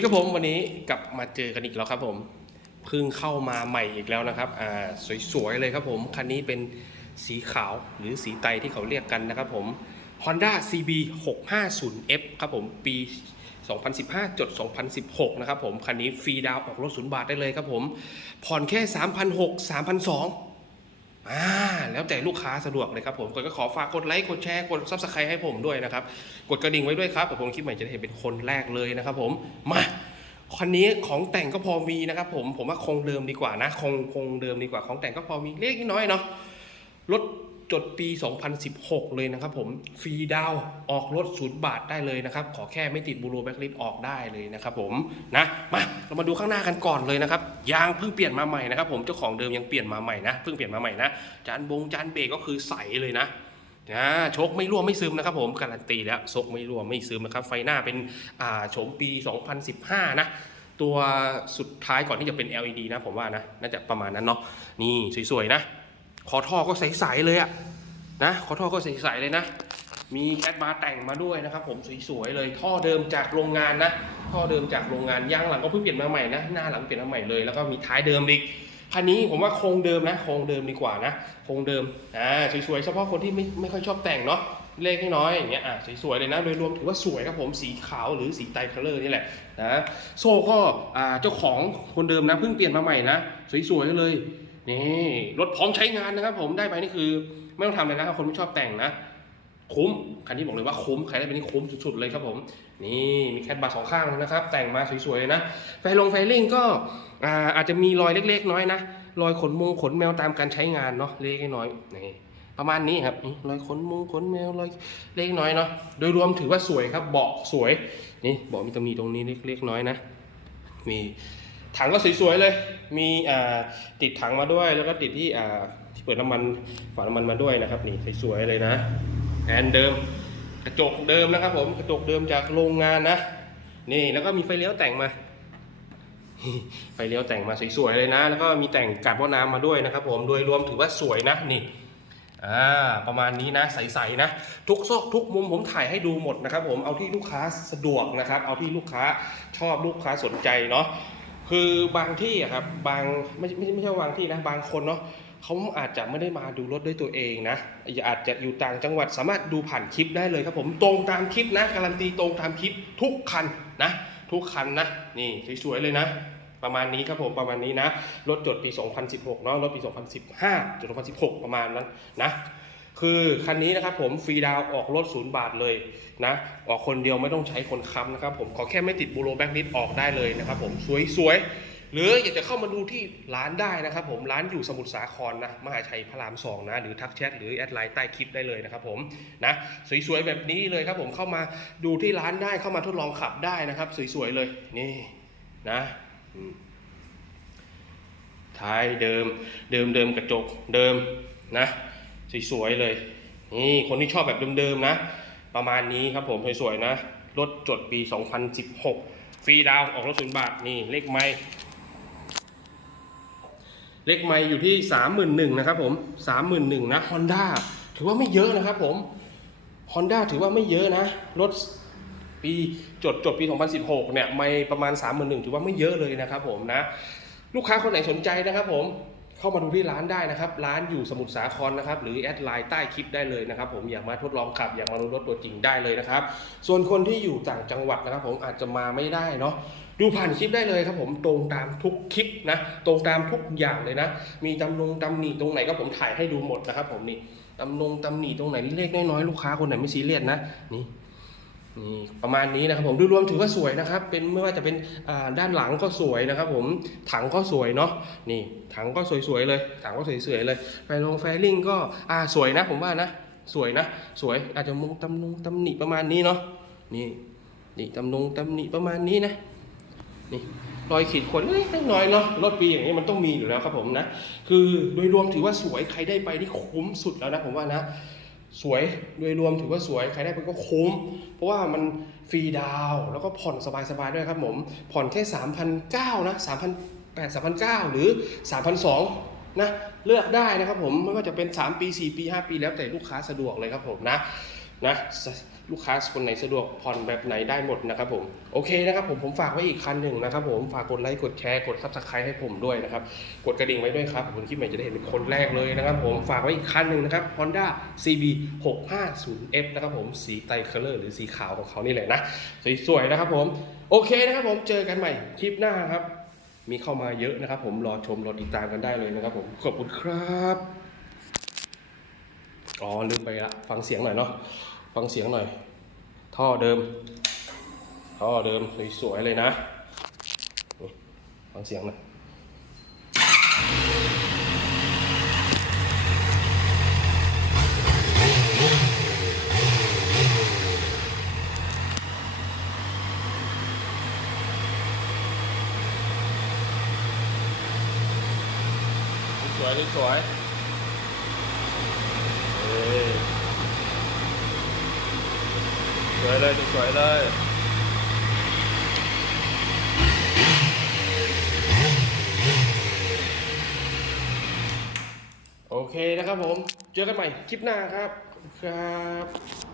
ดีครับผมวันนี้กลับมาเจอกันอีกแล้วครับผมเพิ่งเข้ามาใหม่อีกแล้วนะครับอ่าสวยๆเลยครับผมคันนี้เป็นสีขาวหรือสีไตที่เขาเรียกกันนะครับผม Honda CB 650F ครับผมปี 2015จด2016 นะครับผม คันนี้ฟรีดาวออกรถศูนย์บาทได้เลยครับผม ผ่อนแค่ 3,600 3,200 อ่าแล้วแต่ลูกค้าสะดวกเลยครับผมก็ขอฝากกดไลค์กดแชร์กดซับสไครต์ให้ผมด้วยนะครับ กดกระดิ่งไว้ด้วยครับผมคลิปใหม่จะได้เห็นเป็นคนแรกเลยนะครับผมมาคันนี้ของแต่งก็พอมีนะครับผมผมว่าคงเดิมดีกว่านะ คงคงเดิมดีกว่าของแต่งก็พอมีเล็กน้อยเนาะรถ จดปี 2016 เลยนะครับผมฟรีดาวออกรถศูนย์บาทได้เลยนะครับ ขอแค่ไม่ติดบูโรแบ็กลิสออกได้เลยนะครับผมนะมาเรามาดูข้างหน้ากันก่อนเลยนะครับยางเพิ่งเปลี่ยนมาใหม่นะครับผมเจ้าของเดิมยังเปลี่ยนมาใหม่นะเพิ่งเปลี่ยนมาใหม่นะจานบงจานเบรกก็คือใสเลยนะนะชกไม่รั่วไม่ซึมนะครับผมการันตีแล้วชกไม่รั่วไม่ซึมนะครับไฟหน้าเป็นอ่าโฉมปี 2015 นะตัวสุดท้ายก่อนที่จะเป็น LED นะผมว่านะน่าจะประมาณนั้นเนาะนี่สวยๆนะ คอท่อก็ใสๆเลยอะนะคอท่อก็ใสๆเลยนะ มีแคทบาแต่งมาด้วยนะครับ ผมสวยๆเลย ท่อเดิมจากโรงงานนะ ท่อเดิมจากโรงงานยางหลังก็เพิ่งเปลี่ยนมาใหม่นะหน้าหลังเปลี่ยนมาใหม่เลยแล้วก็มีท้ายเดิมอีกคันนี้ผมว่าโครงเดิมนะโครงเดิมดีกว่านะโครงเดิมอ่าสวยๆเฉพาะคนที่ไม่ไม่ค่อยชอบแต่งเนาะเล็กน้อยอย่างเงี้ยอะสวยๆเลยนะโดยรวมถือว่าสวยครับผมสีขาวหรือสีไตคัลเลอร์นี่แหละนะโซ่ก็อ่าเจ้าของคนเดิมนะเพิ่งเปลี่ยนมาใหม่นะสวยๆเลย นี่รถพร้อมใช้งานนะครับ ผมได้ไปนี่คือ ไม่ต้องทำเลยนะครับคนไม่ชอบแต่งนะคุ้มคันนี้บอกเลยว่าคุ้มใครได้ไปนี่คุ้มสุดๆเลยครับผม นี่มีแคทบาร์สองข้างนะครับ แต่งมาสวยๆเลยนะไฟลงไฟลิ่งก็อาจจะมีรอยเล็กๆ น้อยนะรอยขนมงขนแมวตามการใช้งานเนาะเล็กน้อยนี่ประมาณนี้ครับรอยขนมงขนแมวรอยเล็กน้อยเนาะโดยรวมถือว่าสวยครับเบาะสวยนี่เบาะมีตรงนี้ตรงนี้เล็กๆน้อยนะมี ถังก็สวยๆเลย มีอ่าติดถังมาด้วย แล้วก็ติดที่อ่าที่เปิดน้ำมันฝาน้ำมันมาด้วยนะครับนี่สวยๆเลยนะแอนเดิม กระจกเดิมนะครับ ผมกระจกเดิมจากโรงงานนะ นี่แล้วก็มีไฟเลี้ยวแต่งมา ไฟเลี้ยวแต่งมาสวยๆเลยนะ แล้วก็มีแต่งกัดว่าน้ำมาด้วยนะครับ ผมโดยรวมถือว่าสวยนะนี่อ่าประมาณนี้นะใสๆนะ ทุกซอกทุกมุมผมถ่ายให้ดูหมดนะครับ ผมเอาที่ลูกค้าสะดวกนะครับ เอาที่ลูกค้าชอบลูกค้าสนใจเนาะ คือบางที่อะครับบางไม่ไม่ไม่ใช่บางที่นะบางคนเนาะเขาอาจจะไม่ได้มาดูรถด้วยตัวเองนะอาจจะอยู่ต่างจังหวัดสามารถดูผ่านคลิปได้เลยครับผมตรงตามคลิปนะการันตีตรงตามคลิปทุกคันนะทุกคันนะนี่สวยๆเลยนะ ประมาณนี้ครับผมประมาณนี้นะรถจดปี 2016เนาะรถปี 2015จด2016 ประมาณนั้นนะ คือคันนี้นะครับผมฟรีดาวออกรถศูนย์บาทเลยนะออกคนเดียวไม่ต้องใช้คนค้ำนะครับผมขอแค่ไม่ติดบูโรแบ็กลิสออกได้เลยนะครับผมสวยๆ หรืออยากจะเข้ามาดูที่ร้านได้นะครับผมร้านอยู่สมุทรสาครนะมหาชัยพระรามสองนะหรือทักแชทหรือแอดไลน์ใต้คลิปได้เลยนะครับผมนะสวยๆแบบนี้เลยครับผมเข้ามาดูที่ร้านได้เข้ามาทดลองขับได้นะครับสวยๆเลยนี่นะท้ายเดิมเดิมเดิมกระจกเดิมนะ สวยๆเลย นี่คนที่ชอบแบบเดิมๆนะ ประมาณนี้ครับผมสวยๆนะ รถจดปี 2016 ฟรีดาวออกรถศูนย์บาท นี่เลขไม้เลขไม้อยู่ที่สามหมื่นหนึ่งนะครับผมสามหมื่นหนึ่งนะฮอนด้าถือว่าไม่เยอะนะครับผมฮอนด้าถือว่าไม่เยอะนะ รถปีจดจดปี 2016 เนี่ยไม่ประมาณ 3 1 0 0 0ถือว่าไม่เยอะเลยนะครับผมนะ ลูกค้าคนไหนสนใจนะครับผม เข้ามาดูที่ร้านได้นะครับ ร้านอยู่สมุทรสาครนะครับ หรือแอดไลน์ใต้คลิปได้เลยนะครับ ผมอยากมาทดลองขับ อยากมาดูรถตัวจริงได้เลยนะครับ ส่วนคนที่อยู่ต่างจังหวัดนะครับ ผมอาจจะมาไม่ได้เนาะดูผ่านคลิปได้เลยครับผมตรงตามทุกคลิปนะ ตรงตามทุกอย่างเลยนะ มีตำนงตำหนิตรงไหนก็ผมถ่ายให้ดูหมดนะครับ ผมนี่ตำนงตำหนิตรงไหนเล็กน้อยๆลูกค้าคนไหนไม่ซีเรียสนะนี่ นี่ประมาณนี้นะครับผมดูรวมถือว่าสวยนะครับ เป็นไม่ว่าจะเป็นด้านหลังก็สวยนะครับ ผมถังก็สวยเนาะนี่ถังก็สวยๆเลย ถังก็สวยๆเลยไฟลงไฟลิ่งก็อ่าสวยนะผมว่านะ สวยนะ สวยอาจจะมุงตำนงตำหนิประมาณนี้เนาะนี่นี่ตำนงตำหนิประมาณนี้นะนี่รอยขีดข่วนเล็กน้อยเนาะรถปีอย่างนี้มันต้องมีอยู่แล้วครับผมนะ คือโดยรวมถือว่าสวยใครได้ไปนี่คุ้มสุดแล้วนะผมว่านะ สวยโดยรวมถือว่าสวยใครได้ไปก็คุ้ม เพราะว่ามันฟรีดาวแล้วก็ผ่อนสบายๆด้วยครับผม ผ่อนแค่3,009นะ3,800 3,900หรือ 3,002นะเลือกได้นะครับผมไม่ว่าจะเป็น 3 ปี 4 ปี 5 ปีแล้วแต่ลูกค้าสะดวกเลยครับผมนะ นะลูกค้าคนไหนสะดวกผ่อนแบบไหนได้หมดนะครับผมโอเคนะครับผมผมฝากไว้อีกคันหนึ่งนะครับผมฝากกดไลค์กดแชร์กดซับสไครต์ให้ผมด้วยนะครับกดกระดิ่งไว้ด้วยครับผมคลิปใหม่จะได้เห็นเป็นคนแรกเลยนะครับผมฝากไว้อีกคันหนึ่งนะครับ Honda CB 650F นะครับผมสีไตรเคลเลอร์หรือสีขาวของเขานี่แหละนะสวยๆนะครับผมโอเคนะครับผมเจอกันใหม่คลิปหน้าครับ มีเข้ามาเยอะนะครับ ผมรอชมรอติดตามกันได้เลยนะครับ ผมขอบคุณครับ อ๋อลืมไปละฟังเสียงหน่อยเนาะฟังเสียงหน่อย ท่อเดิม ท่อเดิมสวยๆเลยนะ ฟังเสียงหน่อยสวยๆสวย สวยเลยสวยเลยโอเคนะครับผม เจอกันใหม่คลิปหน้าครับ ครับ